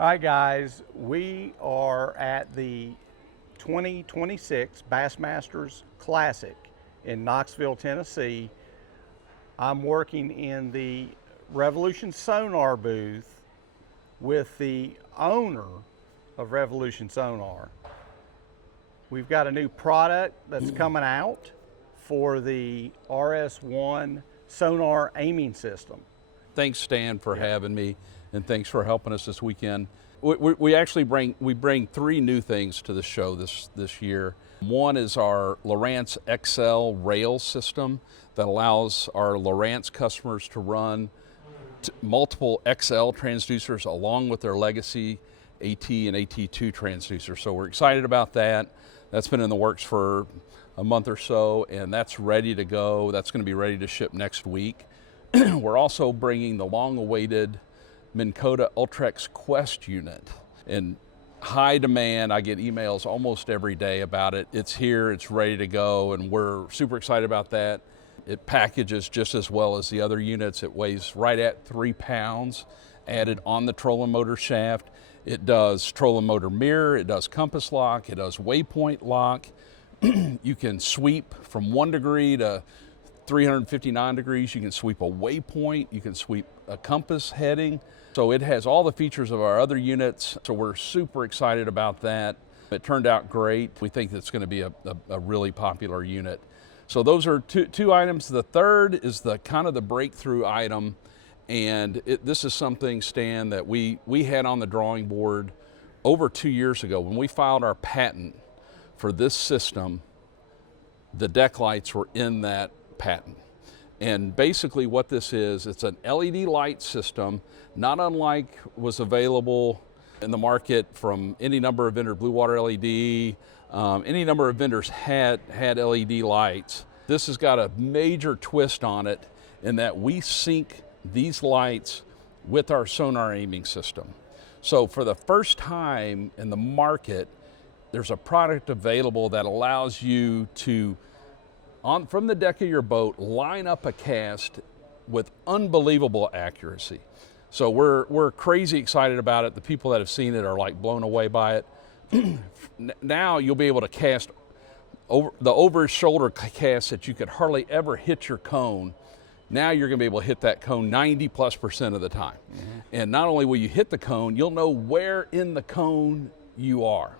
All right, guys, we are at the 2026 Bassmasters Classic in Knoxville, Tennessee. I'm working in the Revolution Sonar booth with the owner of Revolution Sonar. We've got a new product that's coming out for the RS1 Sonar aiming system. Thanks, Stan, for having me, and thanks for helping us this weekend. We actually bring three new things to the show this year. One is our Lowrance XL rail system that allows our Lowrance customers to run multiple XL transducers along with their legacy AT and AT2 transducers. So we're excited about that. That's been in the works for a month or so, and that's ready to go. That's going to be ready to ship next week. We're also bringing the long-awaited Minn Kota Ultrex Quest unit. In high demand, I get emails almost every day about it. It's here, it's ready to go, and we're super excited about that. It packages just as well as the other units. It weighs right at 3 pounds, added on the trolling motor shaft. It does trolling motor mirror, it does compass lock, it does waypoint lock. You can sweep from 1 degree to 359 degrees. You can sweep a waypoint, you can sweep a compass heading. So it has all the features of our other units, so we're super excited about that. It turned out great. We think it's going to be a really popular unit. So those are two items. The third is the kind of the breakthrough item, and this is something, Stan, that we had on the drawing board over 2 years ago. When we filed our patent for this system, the deck lights were in that patent. And basically what this is, it's an LED light system, not unlike was available in the market from any number of vendors, Blue Water LED, any number of vendors had LED lights. This has got a major twist on it in that we sync these lights with our Sonar aiming system. So for the first time in the market, there's a product available that allows you to, from the deck of your boat, line up a cast with unbelievable accuracy. So we're crazy excited about it. The people that have seen it are like blown away by it. Now you'll be able to cast over shoulder cast that you could hardly ever hit your cone. Now you're going to be able to hit that cone 90+% of the time. And not only will you hit the cone, you'll know where in the cone you are.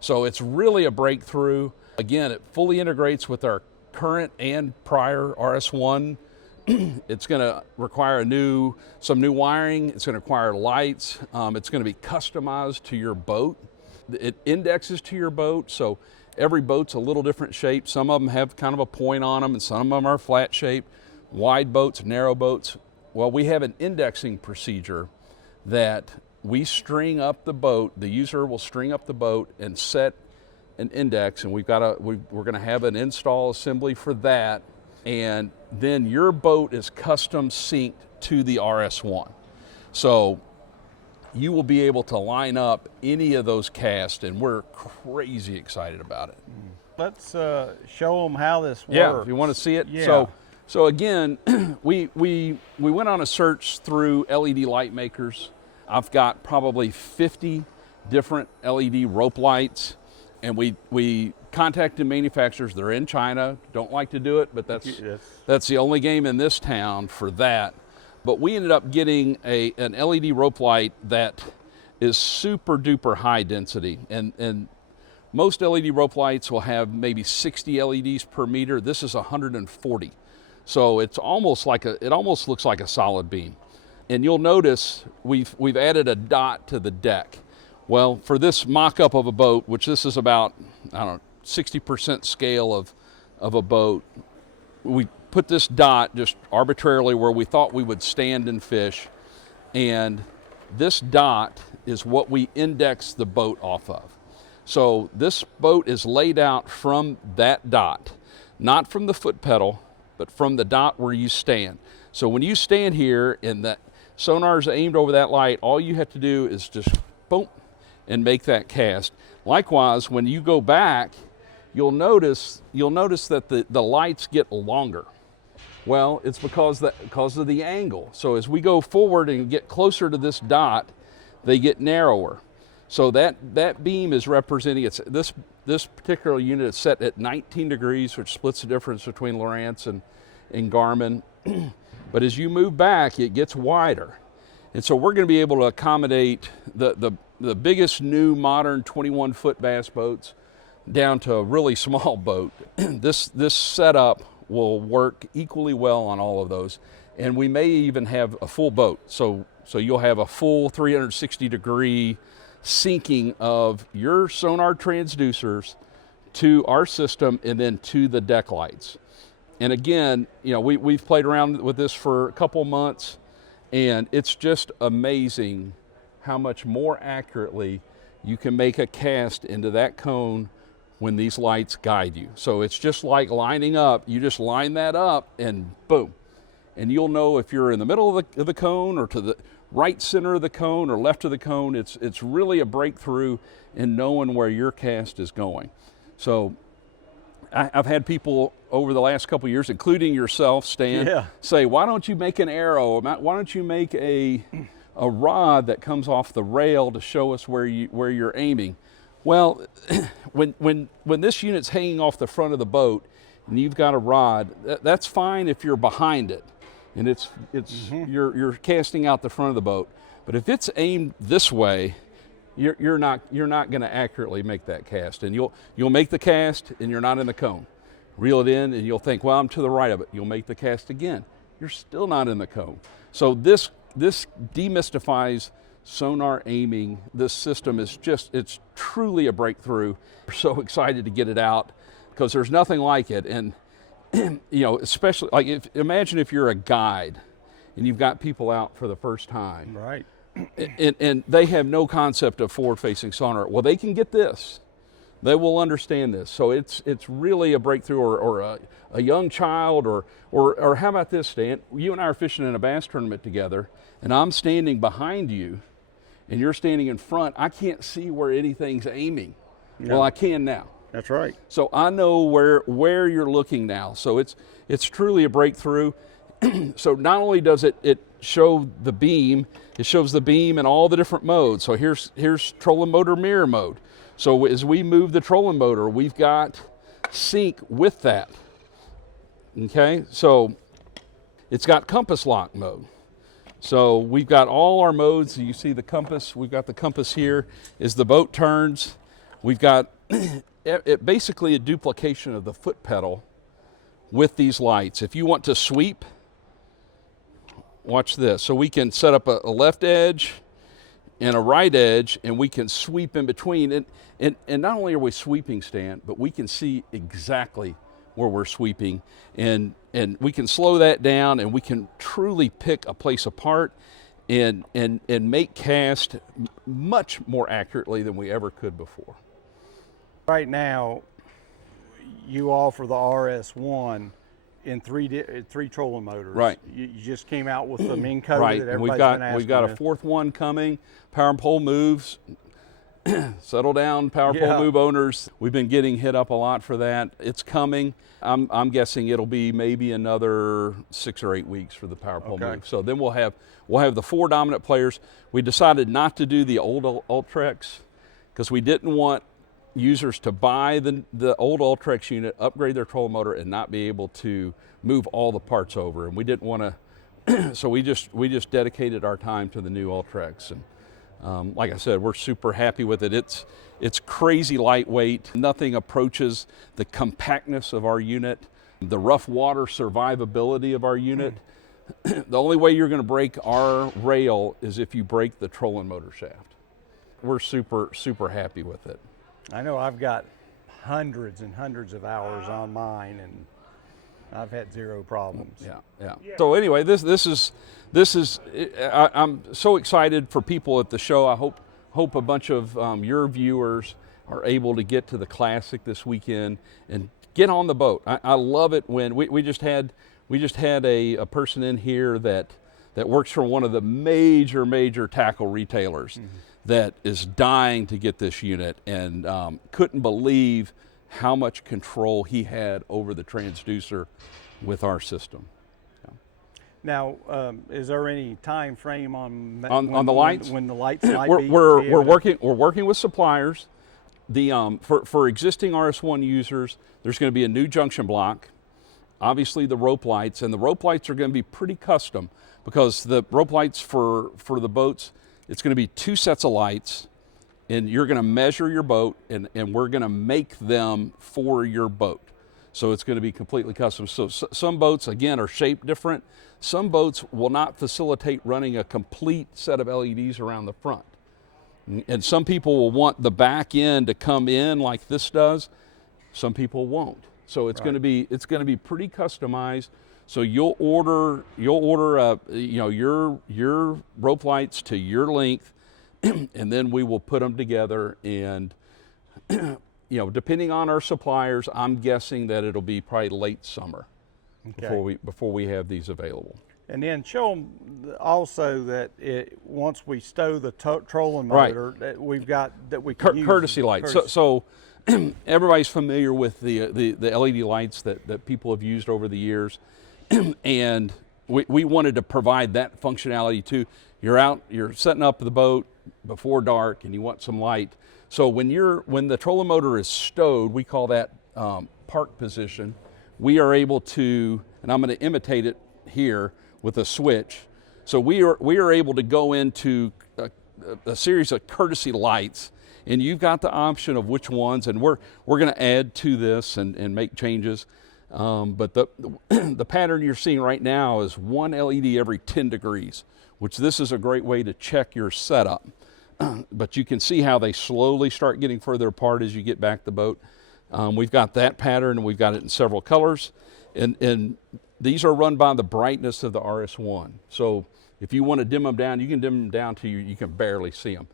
So it's really a breakthrough. Again, it fully integrates with our current and prior RS1. It's going to require some new wiring. It's going to require lights. It's going to be customized to your boat. It indexes to your boat, so every boat's a little different shape. Some of them have kind of a point on them, and some of them are flat shape. Wide boats, narrow boats. Well, we have an indexing procedure that we string up the boat. The user will string up the boat and set an index, and we're going to have an install assembly for that, and then your boat is custom synced to the RS1. So you will be able to line up any of those casts, and we're crazy excited about it. Let's show them how this works. Yeah, if you want to see it. Yeah. So again, we went on a search through LED light makers. I've got probably 50 different LED rope lights. And we contacted manufacturers. They're in China, don't like to do it, but that's the only game in this town for that. But we ended up getting an LED rope light that is super duper high density. And most LED rope lights will have maybe 60 LEDs per meter. This is 140. So it almost looks like a solid beam. And you'll notice we've added a dot to the deck. Well, for this mock-up of a boat, which this is about, 60% scale of a boat, we put this dot just arbitrarily where we thought we would stand and fish, and this dot is what we index the boat off of. So this boat is laid out from that dot, not from the foot pedal, but from the dot where you stand. So when you stand here and that sonar's aimed over that light, all you have to do is just boom, and make that cast. Likewise, when you go back, you'll notice that the lights get longer. Well, it's because of the angle. So as we go forward and get closer to this dot, they get narrower. So that beam is representing, this particular unit is set at 19 degrees, which splits the difference between Lowrance and Garmin. But as you move back, it gets wider. And so we're going to be able to accommodate the biggest new modern 21-foot bass boats down to a really small boat. This setup will work equally well on all of those. And we may even have a full boat. So you'll have a full 360-degree syncing of your sonar transducers to our system and then to the deck lights. And again, you know, we've played around with this for a couple months, and it's just amazing how much more accurately you can make a cast into that cone when these lights guide you. So it's just like lining up. You just line that up and boom. And you'll know if you're in the middle of the cone or to the right center of the cone or left of the cone. It's really a breakthrough in knowing where your cast is going. So I've had people over the last couple of years, including yourself, Stan, say, why don't you make an arrow? Why don't you make a rod that comes off the rail to show us where you're aiming? Well, when this unit's hanging off the front of the boat and you've got a rod, that's fine if you're behind it and you're casting out the front of the boat. But if it's aimed this way, you're not going to accurately make that cast, and you'll make the cast and you're not in the cone. Reel it in and you'll think, well, I'm to the right of it. You'll make the cast again. You're still not in the cone. So this demystifies sonar aiming. This system is it's truly a breakthrough. We're so excited to get it out because there's nothing like it. And you know, especially like imagine if you're a guide and you've got people out for the first time. Right. And they have no concept of forward-facing sonar. Well, they can get this. They will understand this. So it's really a breakthrough, or a young child, or how about this, Stan? You and I are fishing in a bass tournament together, and I'm standing behind you, and you're standing in front. I can't see where anything's aiming. No. Well, I can now. That's right. So I know where you're looking now. So it's truly a breakthrough. So not only does it show the beam, it shows the beam in all the different modes. So here's trolling motor mirror mode. So as we move the trolling motor, we've got sync with that. Okay, so it's got compass lock mode. So we've got all our modes. You see the compass. We've got the compass here. As the boat turns, we've got basically a duplication of the foot pedal with these lights. If you want to sweep, watch this. So we can set up a left edge and a right edge, and we can sweep in between. And not only are we sweeping, Stan, but we can see exactly where we're sweeping, and we can slow that down, and we can truly pick a place apart and make cast much more accurately than we ever could before. Right now, you offer the RS1 in three trolling motors. Right. You just came out with the Ming Code right. that And everybody's been asking. we've got a fourth one coming. Power and pole moves. Settle down, power pole move owners. We've been getting hit up a lot for that. It's coming. I'm guessing it'll be maybe another 6 or 8 weeks for the power pole move. So then we'll have the 4 dominant players. We decided not to do the old Ultrex because we didn't want users to buy the old Ultrex unit, upgrade their trolling motor, and not be able to move all the parts over. And we didn't want to, so we just dedicated our time to the new Ultrex. And like I said, we're super happy with it. It's crazy lightweight. Nothing approaches the compactness of our unit, the rough water survivability of our unit. The only way you're going to break our rail is if you break the trolling motor shaft. We're super, super happy with it. I know I've got hundreds and hundreds of hours on mine, and I've had 0 problems. Yeah. So anyway, this is I'm so excited for people at the show. I hope a bunch of your viewers are able to get to the Classic this weekend and get on the boat. I love it when we just had a person in here that works for one of the major tackle retailers. Mm-hmm. That is dying to get this unit, and couldn't believe how much control he had over the transducer with our system. Yeah. Now, is there any time frame on On the lights? when the lights might we're be? we're, be we're able to- working with suppliers. The for existing RS1 users, there's going to be a new junction block. Obviously, the rope lights, and the rope lights are going to be pretty custom because the rope lights for the boats, it's going to be 2 sets of lights, and you're going to measure your boat, and we're going to make them for your boat. So it's going to be completely custom. So some boats, again, are shaped different. Some boats will not facilitate running a complete set of LEDs around the front. And some people will want the back end to come in like this does. Some people won't. So it's going to be pretty customized. So you'll order your rope lights to your length, and then we will put them together. And depending on our suppliers, I'm guessing that it'll be probably late summer before we have these available. And then show them also that once we stow the trolling Right. motor, that we've got that we can use Courtesy lights. So everybody's familiar with the LED lights that people have used over the years, and we wanted to provide that functionality too. You're setting up the boat before dark, and you want some light. So when the trolling motor is stowed, we call that park position. We are able to, and I'm going to imitate it here with a switch. So we are able to go into a series of courtesy lights, and you've got the option of which ones, and we're going to add to this and make changes. But the pattern you're seeing right now is 1 LED every 10 degrees, which this is a great way to check your setup. But you can see how they slowly start getting further apart as you get back the boat. We've got that pattern, and we've got it in several colors. And these are run by the brightness of the RS1. So if you want to dim them down, you can dim them down to you can barely see them.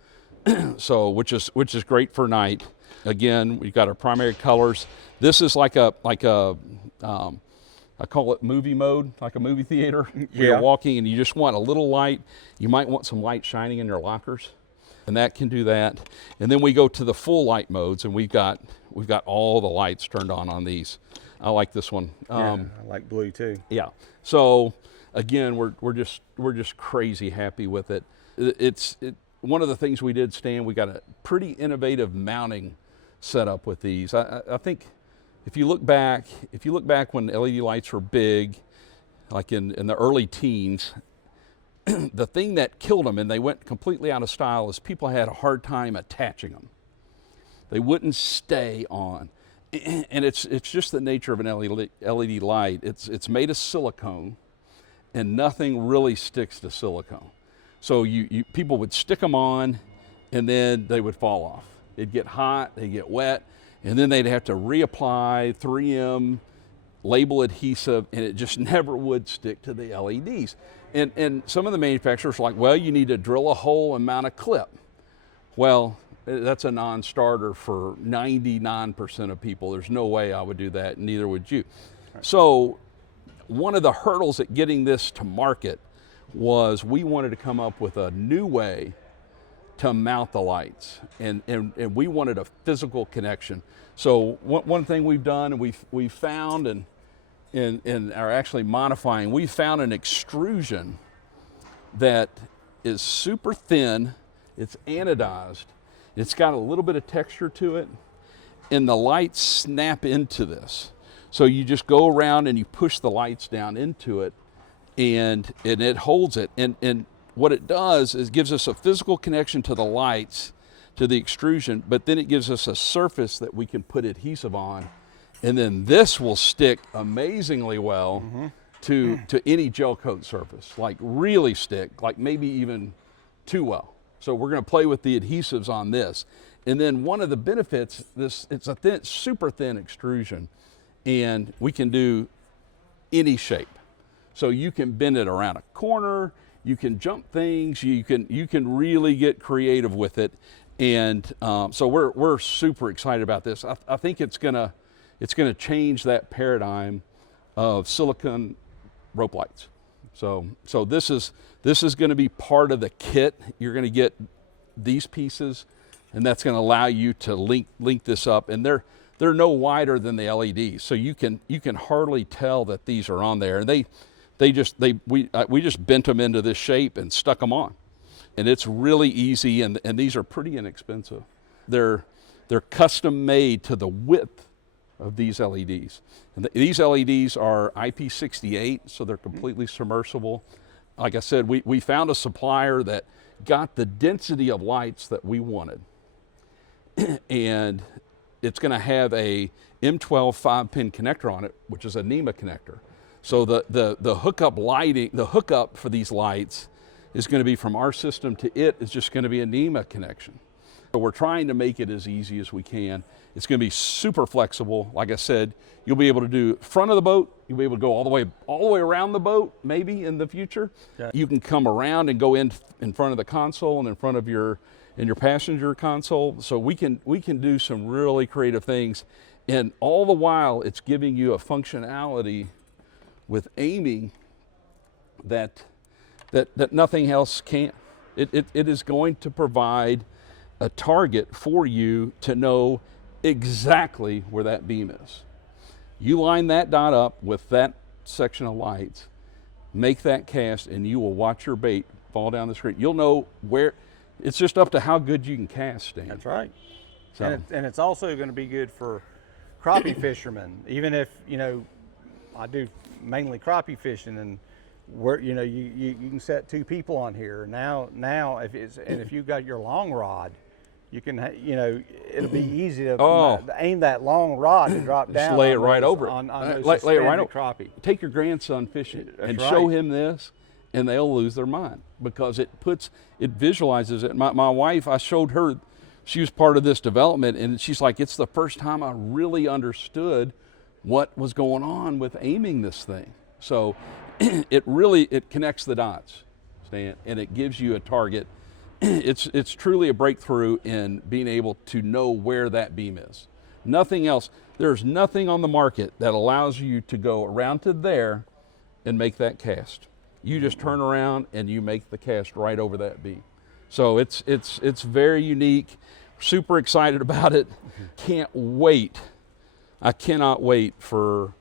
So which is great for night. Again, we've got our primary colors. This is like a I call it movie mode, like a movie theater. You're walking and you just want a little light. You might want some light shining in your lockers, and that can do that. And then we go to the full light modes, and we've got all the lights turned on these. I like this one. I like blue too. Yeah. So again, we're just crazy happy with it. It's one of the things we did, Stan. We got a pretty innovative mounting setup with these. I think if you look back when LED lights were big, like in the early teens, the thing that killed them and they went completely out of style is people had a hard time attaching them. They wouldn't stay on. And it's just the nature of an LED light. It's made of silicone, and nothing really sticks to silicone. So people would stick them on, and then they would fall off. It'd get hot, they'd get wet, and then they'd have to reapply 3M label adhesive, and it just never would stick to the LEDs. And some of the manufacturers are like, well, you need to drill a hole and mount a clip. Well, that's a non-starter for 99% of people. There's no way I would do that, and neither would you. Right. So one of the hurdles at getting this to market was we wanted to come up with a new way to mount the lights, and we wanted a physical connection. So one thing we've done, and we've found and are actually modifying, we found an extrusion that is super thin, it's anodized, it's got a little bit of texture to it, and the lights snap into this. So you just go around and you push the lights down into it, and it holds it. And what it does is gives us a physical connection to the lights, to the extrusion, but then it gives us a surface that we can put adhesive on, and then this will stick amazingly well to any gel coat surface, like really stick, like maybe even too well. So we're going to play with the adhesives on this. And then one of the benefits, it's a super thin extrusion, and we can do any shape. So you can bend it around a corner, you can jump things, you can really get creative with it. And so we're super excited about this. I think it's gonna change that paradigm of silicone rope lights. So this is going to be part of the kit. You're going to get these pieces, and that's going to allow you to link this up. And they're no wider than the LEDs, so you can hardly tell that these are on there. And we just bent them into this shape and stuck them on. And it's really easy, and these are pretty inexpensive. They're custom made to the width of these LEDs. And these LEDs are IP68, so they're completely submersible. Like I said, we found a supplier that got the density of lights that we wanted. And it's going to have a M12 5-pin connector on it, which is a NEMA connector. So the hookup lighting, the hookup for these lights is going to be from our system to it is just going to be a NEMA connection. So we're trying to make it as easy as we can. It's going to be super flexible. Like I said, you'll be able to do front of the boat. You'll be able to go all the way around the boat, maybe in the future. Yeah. You can come around and go in front of the console and in front of your passenger console. So we can do some really creative things, and all the while it's giving you a functionality with aiming that nothing else can. It is going to provide a target for you to know exactly where that beam is. You line that dot up with that section of lights, make that cast, and you will watch your bait fall down the screen. You'll know where. It's just up to how good you can cast, Stan. That's right. So. And it's also going to be good for crappie fishermen. Even if, you know, I do mainly crappie fishing, and where, you know, you can set 2 people on here. Now if you've got your long rod, you can, you know, it'll be easy to aim that long rod and drop down. Just lay it right over it. On lay it right over crappie. Take your grandson fishing and right. Show him this, and they'll lose their mind because it visualizes it. My wife, I showed her, she was part of this development, and she's like, it's the first time I really understood what was going on with aiming this thing. So it connects the dots, Stan, and it gives you a target. It's truly a breakthrough in being able to know where that beam is. Nothing else. There's nothing on the market that allows you to go around to there and make that cast. You just turn around and you make the cast right over that beam. So it's very unique. Super excited about it. Can't wait. I cannot wait for,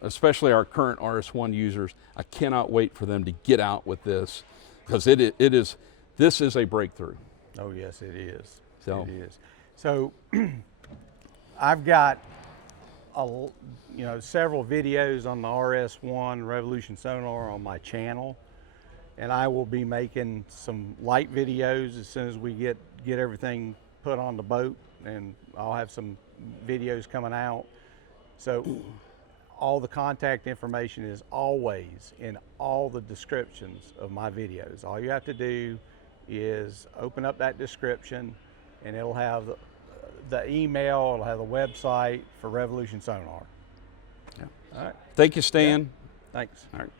especially our current RS1 users, I cannot wait for them to get out with this, because this is a breakthrough. Oh yes, it is. So. It is. So I've got several videos on the RS1 Revolution Sonar on my channel, and I will be making some light videos as soon as we get everything put on the boat, and I'll have some videos coming out. So all the contact information is always in all the descriptions of my videos. All you have to do is open up that description, and it'll have the email, it'll have the website for Revolution Sonar. Yeah. All right. Thank you, Stan. Yeah. Thanks. All right.